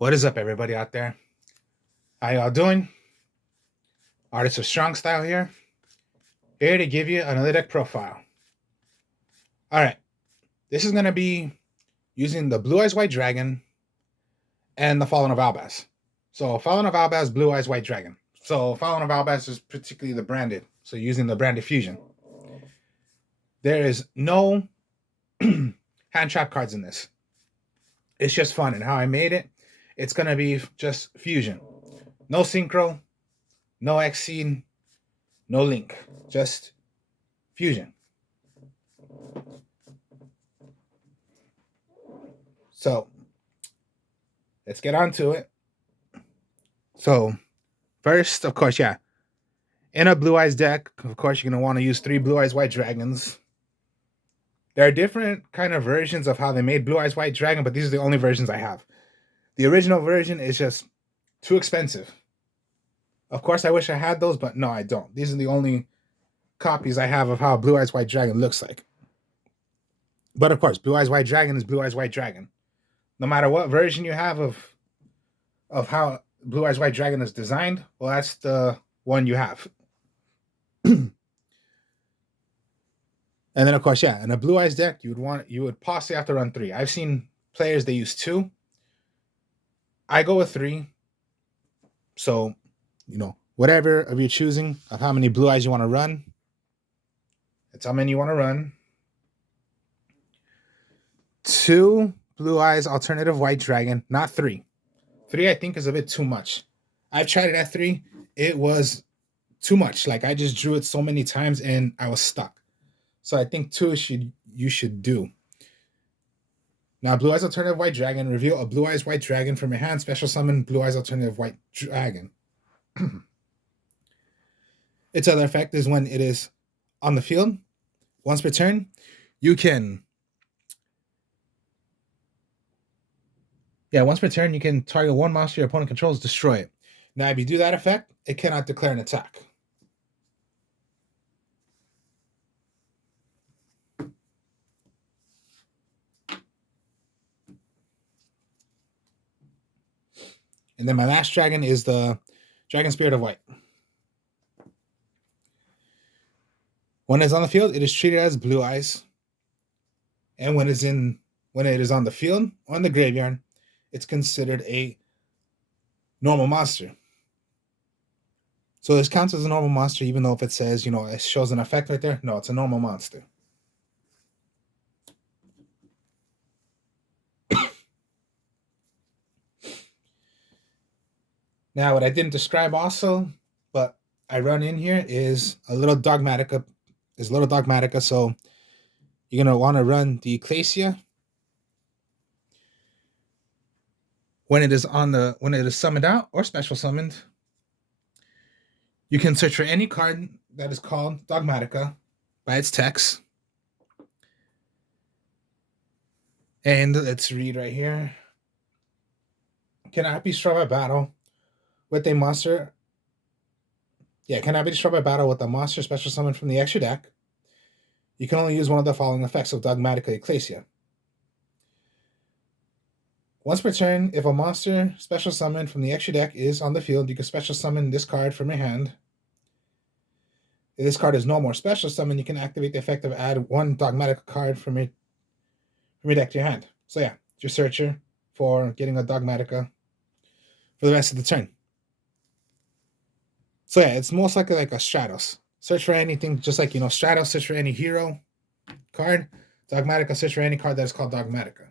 What is up, everybody out there? How y'all doing? Artist of Strong Style here to give you another deck profile. All right, this is going to be using the Blue Eyes White Dragon and the Fallen of Albaz. So Fallen of Albaz, Blue Eyes White Dragon. So Fallen of Albaz is particularly the branded, so using the branded fusion. There is no hand trap cards in this. It's just fun, and how I made it, it's going to be just fusion. No synchro, no Xseed, no link, just fusion. So let's get on to it. So first, of course, in a Blue Eyes deck, of course, you're going to want to use 3 Blue Eyes White Dragons. There are different kind of versions of how they made Blue Eyes White Dragon, but these are the only versions I have. The original version is just too expensive. Of course, I wish I had those, but no, I don't. These are the only copies I have of how Blue Eyes White Dragon looks like. But of course, Blue Eyes White Dragon is Blue Eyes White Dragon. No matter what version you have of how Blue Eyes White Dragon is designed, well, that's the one you have. And then, of course, in a Blue Eyes deck, you would possibly have to run 3. I've seen players, they use 2. I go with 3. So, whatever of your choosing of how many Blue Eyes you want to run, that's how many you want to run. 2 Blue Eyes Alternative White Dragon, not 3. 3, I think, is a bit too much. I've tried it at 3. It was too much. Like, I just drew it so many times and I was stuck. So I think 2 you should do. Now, Blue Eyes Alternative White Dragon, reveal a Blue Eyes White Dragon from your hand, special summon Blue Eyes Alternative White Dragon. Its other effect is when it is on the field, once per turn, once per turn, you can target one monster your opponent controls, destroy it. Now, if you do that effect, it cannot declare an attack. And then my last dragon is the Dragon Spirit of White. When it's on the field, it is treated as Blue Eyes. And when it is on the field or in the graveyard, it's considered a normal monster. So this counts as a normal monster, even though if it says, it shows an effect right there. No, it's a normal monster. Now, what I didn't describe also, but I run in here is a little Dogmatica. So you're going to want to run the Ecclesia. When it is summoned out or special summoned, you can search for any card that is called Dogmatica by its text. And let's read right here. Cannot be destroyed by battle with a monster. Cannot be destroyed by battle with a monster special summon from the extra deck. You can only use one of the following effects of Dogmatica Ecclesia. Once per turn, if a monster special summon from the extra deck is on the field, you can special summon this card from your hand. If this card is no more special summon, you can activate the effect of add one Dogmatica card from your deck to your hand. So it's your searcher for getting a Dogmatica for the rest of the turn. So it's most likely like a Stratos. Search for anything, just like, Stratos, search for any hero card. Dogmatica, search for any card that is called Dogmatica.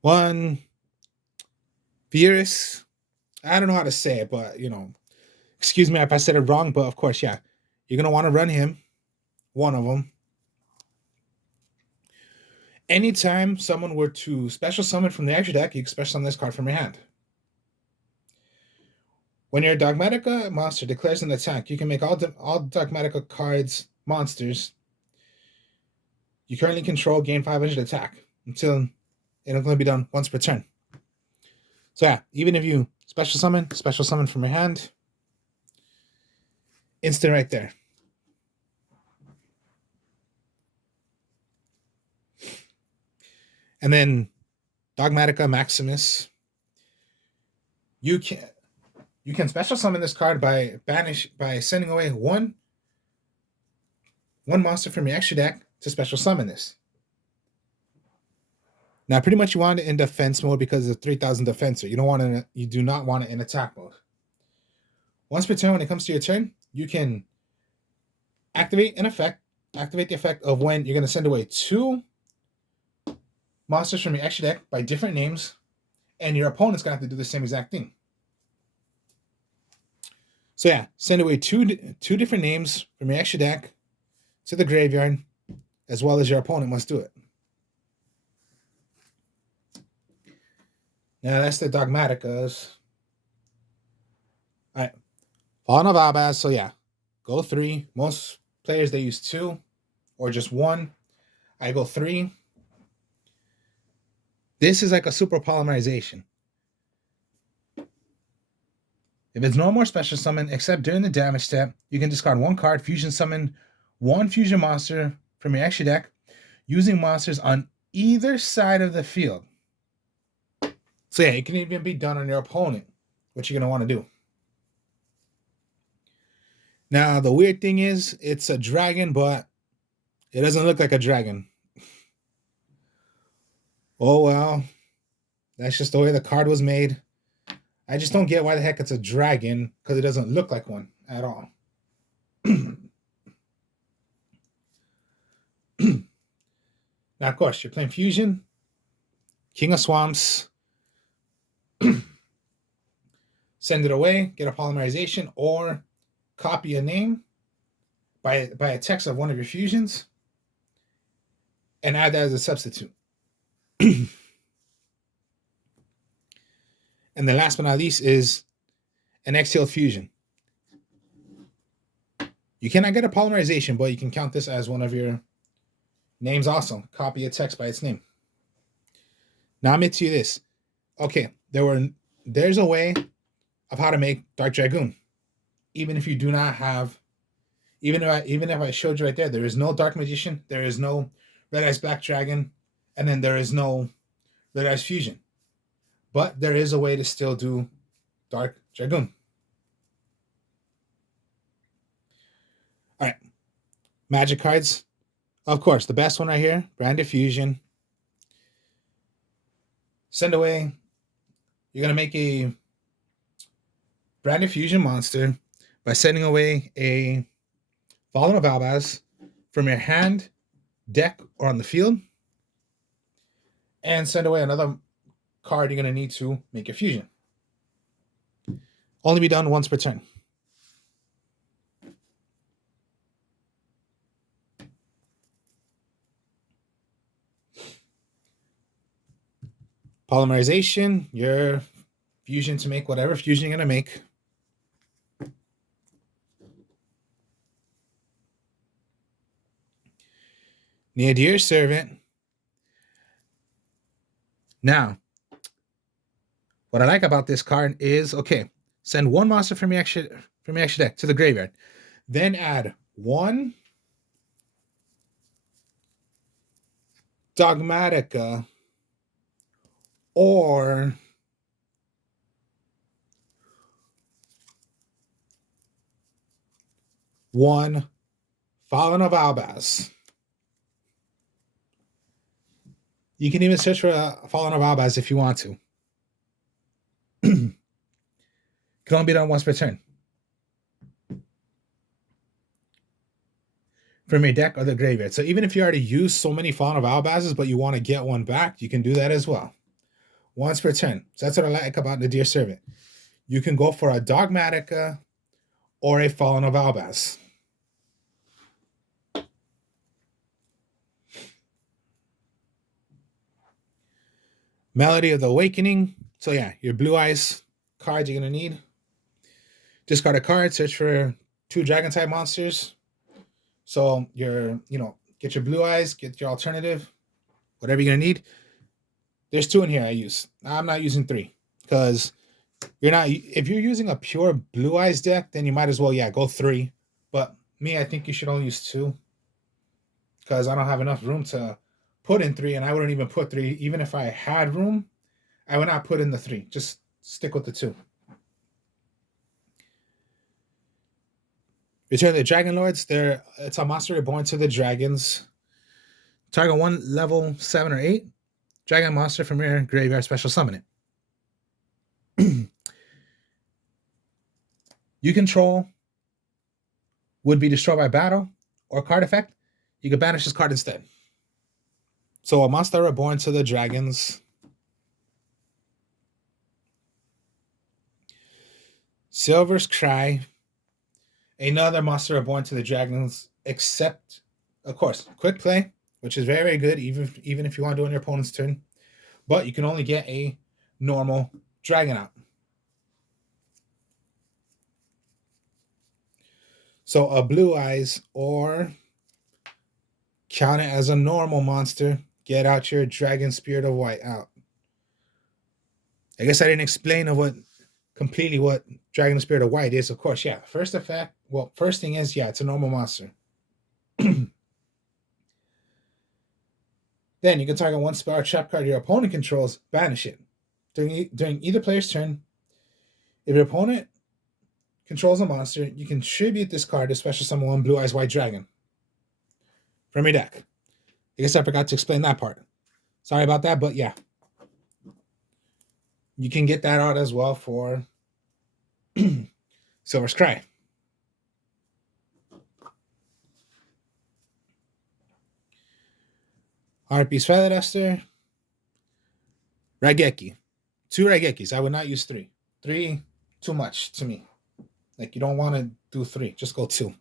One Virus, I don't know how to say it, but, excuse me if I said it wrong, but of course, you're going to want to run him, one of them. Anytime someone were to special summon from the extra deck, you can special summon this card from your hand. When your Dogmatica monster declares an attack, you can make all Dogmatica cards monsters you currently control gain 500 attack until it'll only be done once per turn. So even if you special summon from your hand, instant right there. And then Dogmatica Maximus. You can special summon this card by sending away one monster from your extra deck to special summon this. Now, pretty much you want it in defense mode because of 3,000 defensor. You do not want it in attack mode. Once per turn, when it comes to your turn, you can activate the effect of when you're going to send away 2 monsters from your extra deck by different names, and your opponent's going to have to do the same exact thing. So yeah, send away two different names from your extra deck to the graveyard, as well as your opponent must do it. Now that's the Dogmaticas. All right, Fallen of Albaz. So yeah, go 3. Most players, they use 2 or just 1. I go 3. This is like a super polymerization. If it's no more special summon, except during the damage step, you can discard 1 card, fusion summon 1 fusion monster from your extra deck, using monsters on either side of the field. So yeah, it can even be done on your opponent, what you're going to want to do. Now, the weird thing is, it's a dragon, but it doesn't look like a dragon. Oh, well. That's just the way the card was made. I just don't get why the heck it's a dragon, because it doesn't look like one at all. Now, of course, you're playing Fusion, King of Swamps, send it away, get a polymerization, or copy a name by a text of one of your fusions, and add that as a substitute. And then last but not least is an Exhale Fusion. You cannot get a polymerization, but you can count this as one of your names also. Copy a text by its name. Now I'm into this. Okay, there's a way of how to make Dark Dragoon. Even if you do not have, even if I showed you right there is no Dark Magician, there is no Red Eyes Black Dragon, and then there is no Red Eyes Fusion. But there is a way to still do Dark Dragoon. All right. Magic cards. Of course, the best one right here, Branded Fusion. Send away. You're going to make a Branded Fusion monster by sending away a Fallen of Albaz from your hand, deck, or on the field. And send away another card you're going to need to make a fusion. Only be done once per turn. Polymerization, your fusion to make whatever fusion you're going to make. Nadir Servant. Now, what I like about this card is, okay, send 1 monster from your extra deck to the graveyard. Then add 1 Dogmatica or one Fallen of Albaz. You can even search for a Fallen of Albaz if you want to. Can only be done once per turn. From your deck or the graveyard. So even if you already used so many Fallen of Albazes, but you want to get one back, you can do that as well. Once per turn. So that's what I like about the Nadir Servant. You can go for a Dogmatica or a Fallen of Albaz. Melody of the Awakening. So yeah, your Blue Eyes cards you're going to need. Discard a card, search for 2 dragon type monsters. So get your Blue Eyes, get your alternative, whatever you're going to need. There's 2 in here I use. I'm not using 3 because if you're using a pure Blue Eyes deck, then you might as well, go 3. But me, I think you should only use 2 because I don't have enough room to put in 3, and I wouldn't even put 3. Even if I had room, I would not put in the 3. Just stick with the 2. Return of the Dragon Lords. It's a monster reborn to the dragons. Target 1 level 7 or 8. Dragon monster from your graveyard, special summon it. You control would be destroyed by battle or card effect. You can banish this card instead. So a monster reborn to the dragons. Silver's Cry. Another monster reborn to the dragons, except, of course, quick play, which is very, very good, even if you want to do it on your opponent's turn. But you can only get a normal dragon out. So a Blue Eyes, or count it as a normal monster. Get out your Dragon Spirit of White out. I guess I didn't explain completely what Dragon Spirit of White is. Of course, yeah. First thing is, yeah, it's a normal monster. Then you can target 1 spell or trap card your opponent controls, banish it. During either player's turn, if your opponent controls a monster, you can tribute this card to special summon 1 Blue Eyes White Dragon from your deck. I guess I forgot to explain that part. Sorry about that, but yeah. You can get that out as well for Silver's Cry. Harpy's Feather Duster. Raigeki. 2 Raigekis. I would not use 3. 3, too much to me. Like, you don't want to do 3. Just go 2.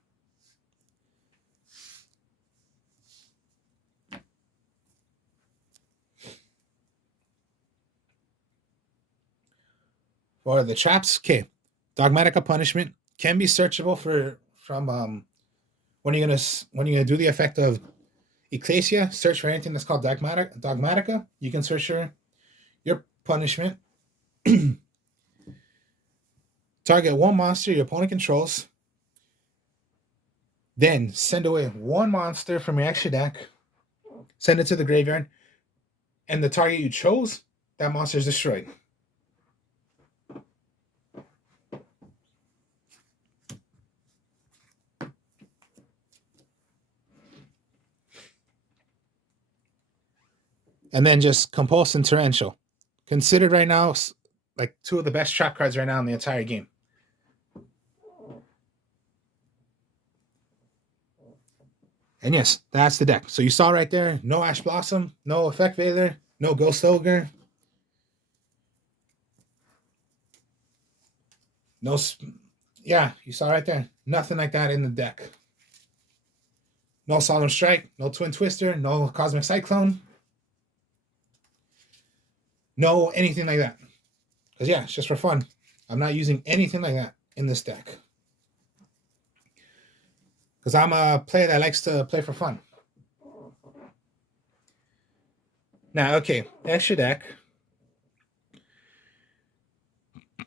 For the traps, okay. Dogmatica Punishment can be searchable from when you're gonna do the effect of Ecclesia. Search for anything that's called Dogmatica. You can search your punishment. Target 1 monster your opponent controls. Then send away 1 monster from your extra deck. Send it to the graveyard. And the target you chose, that monster is destroyed. And then just Compulse and Torrential. Considered right now like 2 of the best trap cards right now in the entire game. And yes, that's the deck. So you saw right there, no Ash Blossom, no Effect Veiler, no Ghost Ogre. No, yeah, you saw right there. Nothing like that in the deck. No Solemn Strike, no Twin Twister, no Cosmic Cyclone. No anything like that. Because yeah, it's just for fun. I'm not using anything like that in this deck. Because I'm a player that likes to play for fun. Now, okay, extra deck.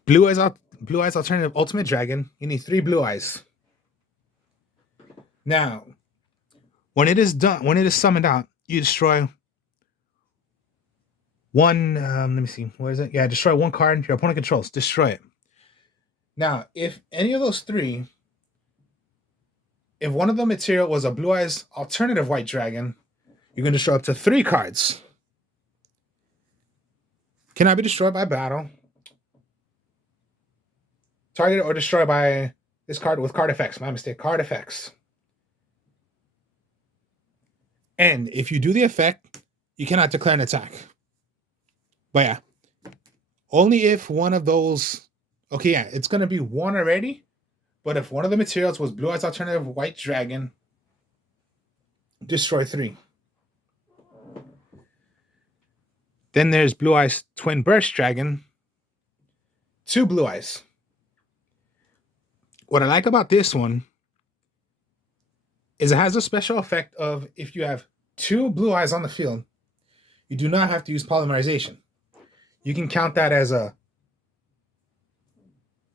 Blue Eyes Alternative Ultimate Dragon. You need 3 Blue Eyes. Now, when it is summoned out, you destroy 1. Let me see. What is it? Yeah, destroy 1 card your opponent controls. Destroy it. Now, if any of those 3, if one of the material was a Blue Eyes Alternative White Dragon, you're going to destroy up to 3 cards. Cannot be destroyed by battle. Targeted or destroyed by this card with card effects. My mistake. Card effects. And if you do the effect, you cannot declare an attack. But yeah, only if one of those. Okay, yeah, it's going to be 1 already. But if one of the materials was Blue Eyes Alternative White Dragon, destroy 3. Then there's Blue Eyes Twin Burst Dragon. 2 Blue Eyes. What I like about this one is it has a special effect of if you have 2 Blue Eyes on the field, you do not have to use polymerization. You can count that as a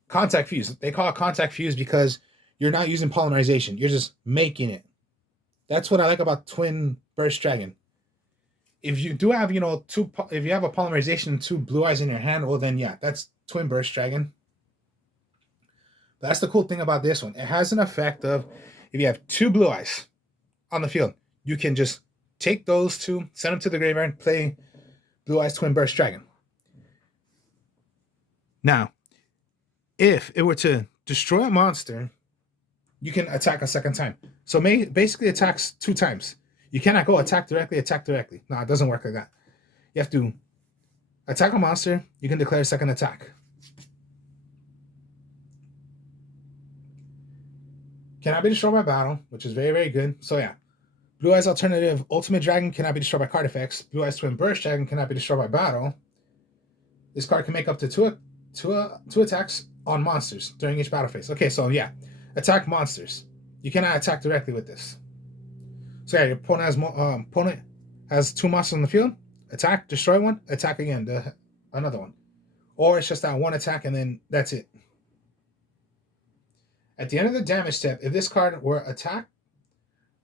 contact fuse. They call it contact fuse because you're not using polymerization. You're just making it. That's what I like about Twin Burst Dragon. if you do have, if you have a polymerization, two blue eyes in your hand, well then yeah, that's Twin Burst Dragon. But that's the cool thing about this one. It has an effect of if you have two blue eyes on the field, you can just take those two, send them to the graveyard, play Blue Eyes Twin Burst Dragon. Now, if it were to destroy a monster, you can attack a second time. So basically attacks 2 times. You cannot go attack directly. No, it doesn't work like that. You have to attack a monster, you can declare a second attack. Cannot be destroyed by battle, which is very, very good. So yeah. Blue Eyes Alternative Ultimate Dragon cannot be destroyed by card effects. Blue Eyes Twin Burst Dragon cannot be destroyed by battle. This card can make up to two attacks on monsters during each battle phase. Okay, so yeah. Attack monsters. You cannot attack directly with this. So yeah, your opponent has 2 monsters on the field. Attack, destroy one, attack again, another one. Or it's just that one attack and then that's it. At the end of the damage step, if this card were attacked,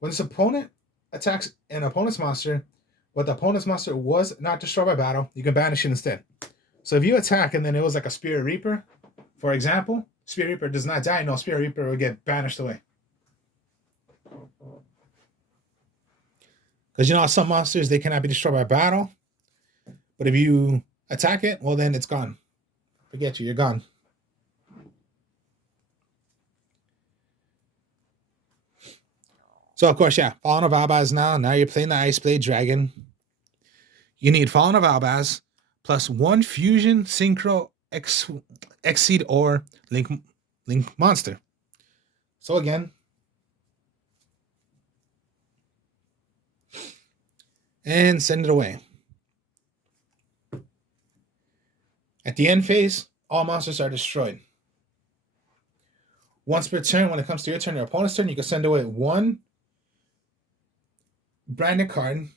when this opponent attacks an opponent's monster, but the opponent's monster was not destroyed by battle, you can banish it instead. So if you attack and then it was like a Spirit Reaper, for example, Spirit Reaper does not die, no, Spirit Reaper will get banished away. Because some monsters, they cannot be destroyed by battle. But if you attack it, well then it's gone. Forget you, you're gone. So of course, yeah, Fallen of Albaz now. Now you're playing the Ice Blade Dragon. You need Fallen of Albaz plus 1 Fusion, Synchro, Exceed, or Link monster. So again, and send it away. At the end phase, all monsters are destroyed. Once per turn, when it comes to your turn, your opponent's turn, you can send away 1 branded card,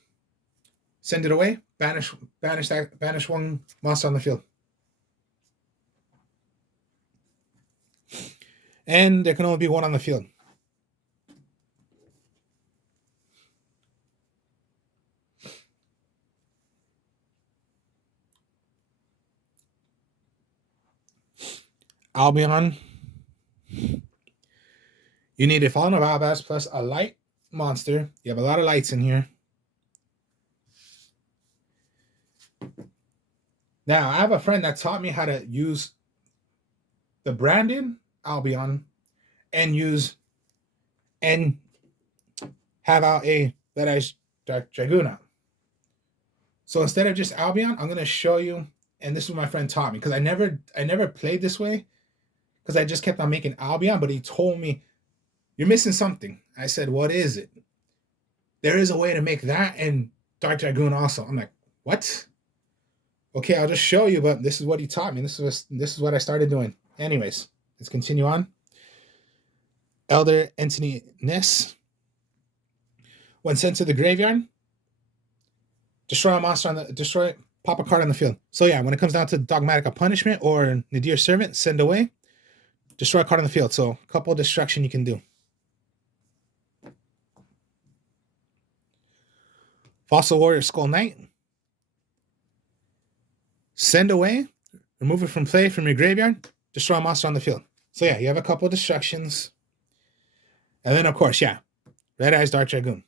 send it away, banish 1 monster on the field. And there can only be 1 on the field. Albion. You need a Fallen of Albaz plus a light monster. You have a lot of lights in here. Now, I have a friend that taught me how to use the branded Albion and have out a Red Eyes Dark Dragoon out. So instead of just Albion, I'm going to show you, and this is what my friend taught me, because I never played this way, because I just kept on making Albion, but he told me, you're missing something. I said, what is it? There is a way to make that and Dark Dragoon also. I'm like, what? Okay, I'll just show you, but this is what he taught me. This is what I started doing. Anyways, let's continue on. Elder Entity Ness. When sent to the graveyard, destroy a monster pop a card on the field. So yeah, when it comes down to Dogmatica Punishment or Nadir Servant, send away, destroy a card on the field. So a couple of destruction you can do. Fossil Warrior Skull Knight. Send away, remove it from play from your graveyard, destroy a monster on the field. So yeah, you have a couple of destructions. And then of course, yeah, Red Eyes Dark Dragoon.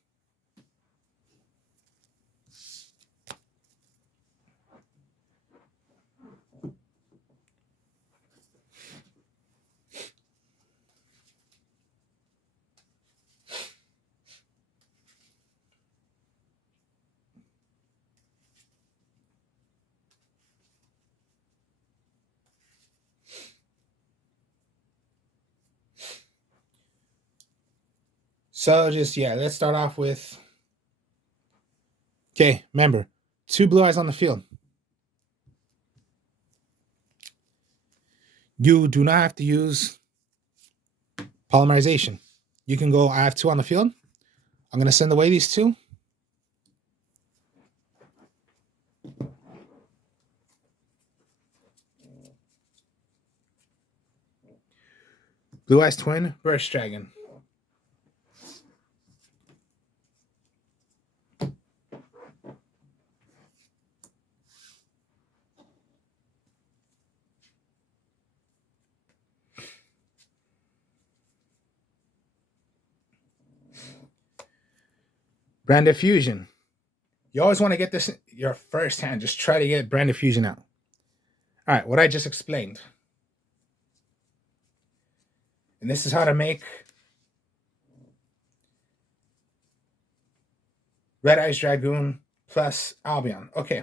So just, yeah, let's start off with, okay, remember, 2 blue eyes on the field. You do not have to use polymerization. You can go, I have 2 on the field. I'm going to send away these 2. Blue Eyes Twin Burst Dragon. Branded Fusion. You always want to get this your first hand. Just try to get Branded Fusion out. All right, what I just explained. And this is how to make Red Eyes Dragoon plus Albion. Okay.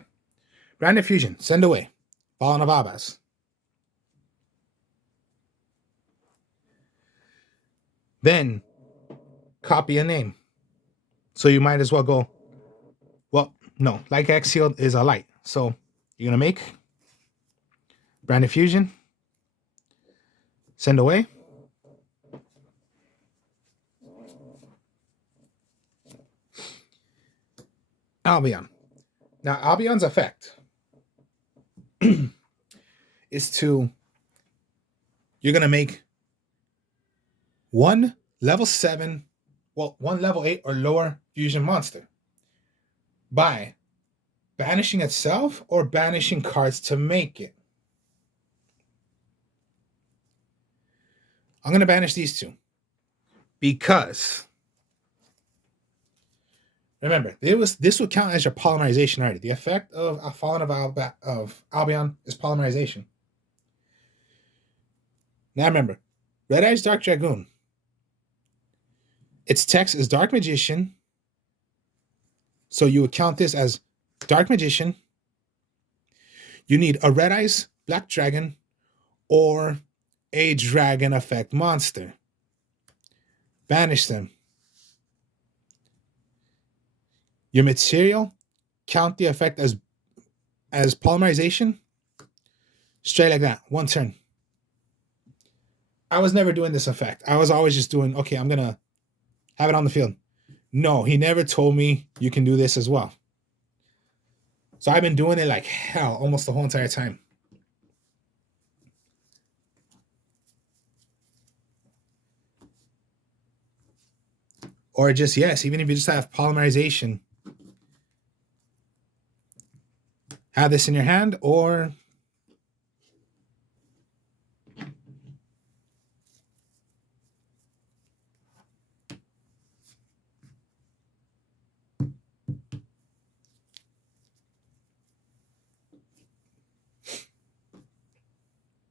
Branded Fusion. Send away. Fallen of Albaz. Then copy a name. So you might as well go, well, no, like Exiled is a light. So you're going to make Branded Fusion. Send away. Albion. Now, Albion's effect is to, you're going to make one level 7, well, one level 8 or lower fusion monster by banishing itself or banishing cards to make it. I'm going to banish these two because, remember, this would count as your polymerization already. The effect of Fallen of Albion is polymerization. Now remember, Red Eyes Dark Dragoon. Its text is Dark Magician. So you would count this as Dark Magician. You need a Red Eyes Black Dragon or a Dragon effect monster. Banish them. Your material, count the effect as polymerization. Straight like that, one turn. I was never doing this effect. I was always just doing, okay, I'm going to have it on the field. No, he never told me you can do this as well. So I've been doing it like hell almost the whole entire time. Or just, yes, even if you just have polymerization, have this in your hand or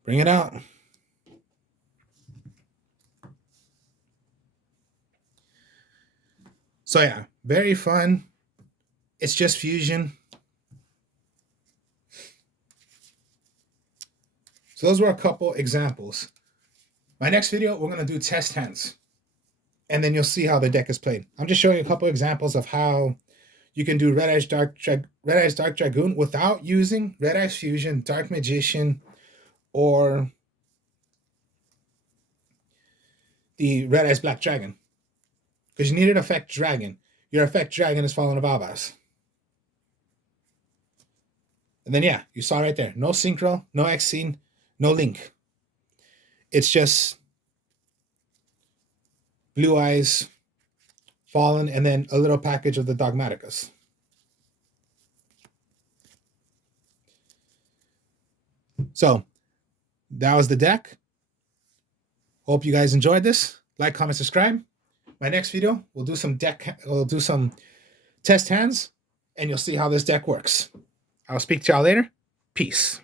bring it out. So yeah, very fun. It's just fusion. So those were a couple examples. My next video, we're going to do test hands. And then you'll see how the deck is played. I'm just showing you a couple examples of how you can do Red Eyes Dark Dragoon without using Red Eyes Fusion, Dark Magician, or the Red Eyes Black Dragon. Because you need an effect dragon. Your effect dragon is Fallen of Albaz. And then yeah, you saw right there. No Synchro, no Xene, no Link. It's just Blue Eyes, Fallen, and then a little package of the Dogmaticus. So that was the deck. Hope you guys enjoyed this. Like, comment, subscribe. My next video, we'll do some test hands, and you'll see how this deck works. I'll speak to y'all later. Peace.